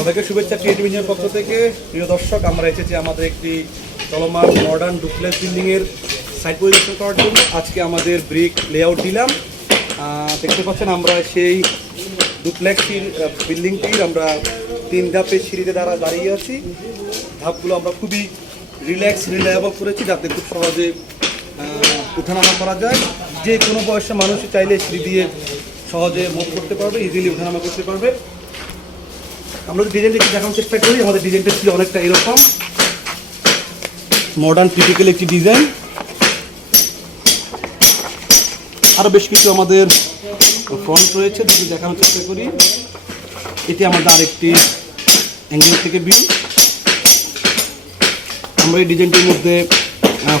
সবাইকে শুভেচ্ছা creative engineer পক্ষ থেকে। প্রিয় দর্শক, আমরা এসেছি আমাদের একটি চলমান মডার্ন ডুপ্লেক্স বিল্ডিংয়ের সাইট পরিদর্শন করার জন্য। আজকে আমাদের ব্রিক লেআউট দিলাম। দেখতে পাচ্ছেন আমরা সেই ডুপ্লেক্সটির বিল্ডিংটির আমরা 3 ধাপের সিঁড়িতে দাঁড়িয়ে আছি। ধাপগুলো আমরা খুবই রিল্যাক্সেবল করেছি, যাতে খুব সহজে উঠানামা করা যায়। যে কোনো বয়সে মানুষই চাইলে সিঁড়ি দিয়ে সহজে মুভ করতে পারবে, ইজিলি উঠানামা করতে পারবে। আমরা ডিজাইনটা একটু দেখানোর চেষ্টা করি। আমাদের ডিজাইনটা ছিল অনেকটা এরকম মডার্ন টিপিক্যাল একটি ডিজাইন। আরও বেশ কিছু আমাদের ফ্রন্ট রয়েছে, যদি দেখানোর চেষ্টা করি। এটি আমাদের আরেকটি অ্যাঙ্গেল থেকে ভিউ। আমরা এই ডিজাইনটির মধ্যে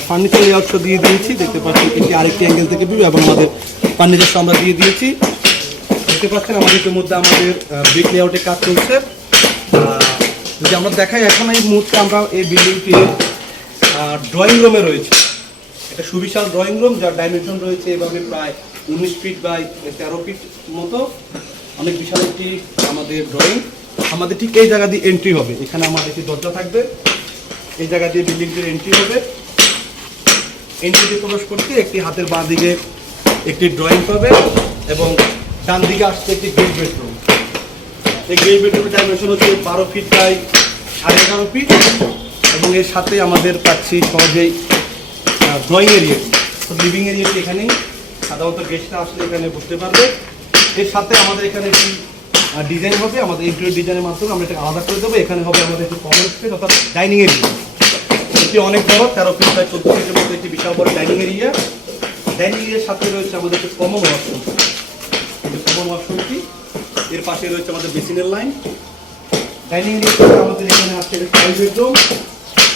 ফার্নিচার লেআউটও দিয়ে দিয়েছি, দেখতে পাচ্ছি। এটি আরেকটি অ্যাঙ্গেল থেকে ভিউ এবং আমাদের ফার্নিচারটা আমরা দিয়ে দিয়েছি। দেখতে পাচ্ছেন আমাদের মধ্যে আমাদের ব্রিক লেআউটে কাজ চলছে। যদি আমরা দেখাই, এখন এই মুহূর্তে আমরা এই বিল্ডিংটি ড্রয়িং রুমে রয়েছে। একটা সুবিশাল ড্রয়িং রুম, যার ডাইমেনশন রয়েছে এভাবে প্রায় 19 ফিট বাই 13 ফিট মতো। অনেক বিশাল একটি আমাদের ড্রয়িং। আমাদের ঠিক এই জায়গা দিয়ে এন্ট্রি হবে। এখানে আমাদের একটি দরজা থাকবে, এই জায়গা দিয়ে বিল্ডিংটির এন্ট্রি হবে। এন্ট্রিতে প্রবেশ করতে একটি হাতের বাঁ দিকে একটি ড্রয়িং পাবে এবং ডান দিকে আসছে একটি গেস্ট বেডরুম। এই গেস্ট বেডরুমের ডাইমেনশন হচ্ছে 12 ফিট বাই 11.5 ফিট এবং এর সাথে আমাদের পাচ্ছি সহজেই ড্রয়িং এরিয়া। তো লিভিং এরিয়াটি এখানেই, সাধারণত গেস্টরা আসলে এখানে বসতে পারবে। এর সাথে আমাদের এখানে একটি ডিজাইন হবে। আমাদের ইন্টেরিয়র ডিজাইনের মাধ্যমে আমরা এটাকে আলাদা করে দেবো। এখানে হবে আমাদের একটি কমন স্পেস, অর্থাৎ ডাইনিং এরিয়া। এটি অনেক বড়, 13 ফিট বাই 14 ফিটের মধ্যে একটি বিশাল বড় ডাইনিং এরিয়া। ডাইনিং এরিয়ার সাথে রয়েছে আমাদের একটি কমন ওয়াশরুম। কমন ওয়াশরুমটি এর পাশে রয়েছে আমাদের বেসিনের লাইন। ডাইনিং এরিয়াতে আমাদের এখানে আছে চাইল্ড বেডরুম,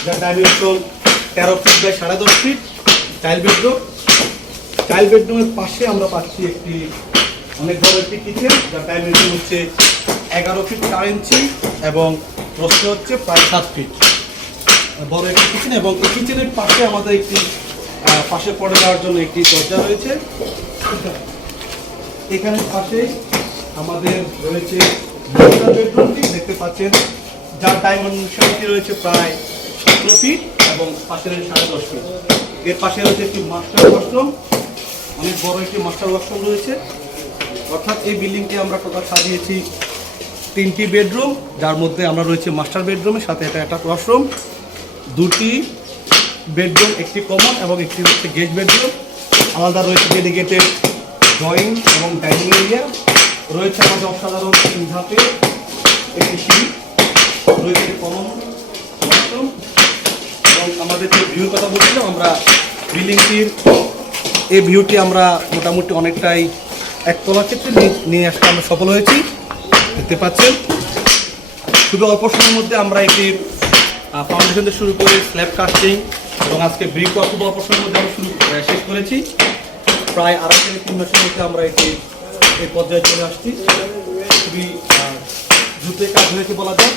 যার dimension 13 feet by 10.5 feet child bedroom. Child বেডরুমের পাশে আমরা পাচ্ছি একটি অনেক বড় একটি কিচেন, যার ডাইমেনশন হচ্ছে 11 ফিট 4 ইঞ্চি এবং প্রস্থ হচ্ছে প্রায় 7 ফিট। বড় একটি কিচেন এবং এই কিচেনের পাশে আমাদের একটি পাশে পড়ে যাওয়ার জন্য একটি দরজা রয়েছে। এখানে পাশে আমাদের রয়েছে মাস্টার বেডরুমটি, দেখতে পাচ্ছেন, যার ডাইমেনশনটি রয়েছে প্রায় 17 ফিট এবং পাশের 10.5 ফিট। এর পাশে রয়েছে একটি মাস্টার ওয়াশরুম, অনেক বড় একটি মাস্টার ওয়াশরুম রয়েছে। অর্থাৎ এই বিল্ডিংটি আমরা টোটাল সাজিয়েছি 3টি বেডরুম, যার মধ্যে আমরা রয়েছে মাস্টার বেডরুমের সাথে একটা ওয়াশরুম, 2টি বেডরুম, একটি কমন এবং একটি হচ্ছে গেস্ট বেডরুম। আলাদা রয়েছে ডেডিকেটেড ড্রয়িং এবং ডাইনিং এরিয়া। রয়েছে আমাদের অসাধারণ 3 ধাপে একটি সিঁড়ি, রয়েছে একটি কমন ওয়াশরুম এবং আমাদের যে ভিউর কথা বলছিলাম, আমরা বিল্ডিংটির এই ভিউটি আমরা মোটামুটি অনেকটাই একতলার ক্ষেত্রে নিয়ে আসতে আমরা সফল হয়েছি। দেখতে পাচ্ছেন, শুধু অল্প সময়ের মধ্যে আমরা একটি ফাউন্ডেশন থেকে শুরু করে স্ল্যাব কাস্টিং এবং আজকে ব্রিক ওয়ার্ক খুব অল্প সময়ের মধ্যে আমরা শেষ করেছি। প্রায় 2.5 থেকে 3 মাসের মধ্যে আমরা এই পর্যায়ে চলে আসছি। খুবই দ্রুতই কাজ হয়েছে বলা যায়।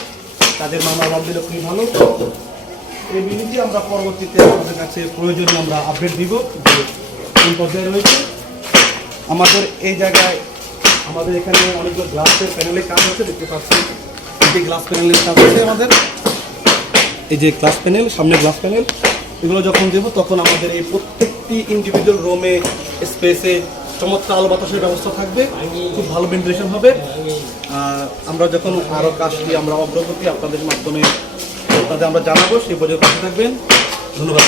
কাজের মান আলহামদুলিল্লাহ খুবই ভালো। এই বিল্ডিংটি আমরা পরবর্তীতে আমাদের কাছে প্রয়োজনীয় আমরা আপডেট দিব যে কোন পর্যায়ে রয়েছে। আমাদের এই জায়গায় আমাদের এখানে অনেকগুলো গ্লাসের প্যানেলের কাজ হচ্ছে, দেখতে পাচ্ছি। এটি গ্লাস প্যানেলের কাজ হচ্ছে আমাদের। এই যে গ্লাস প্যানেল, সামনে গ্লাস প্যানেল, এগুলো যখন দেবো তখন আমাদের এই প্রত্যেকটি ইন্ডিভিজুয়াল রুমে স্পেসে চমৎকার আলো বাতাসের ব্যবস্থা থাকবে, খুব ভালো ভেন্টিলেশন হবে। আমরা যখন আরও কাজটি আমরা অগ্রগতি আপনাদের মাধ্যমে আপনাদের আমরা জানাবো, সেই পর্যন্ত পাশে থাকবেন। ধন্যবাদ।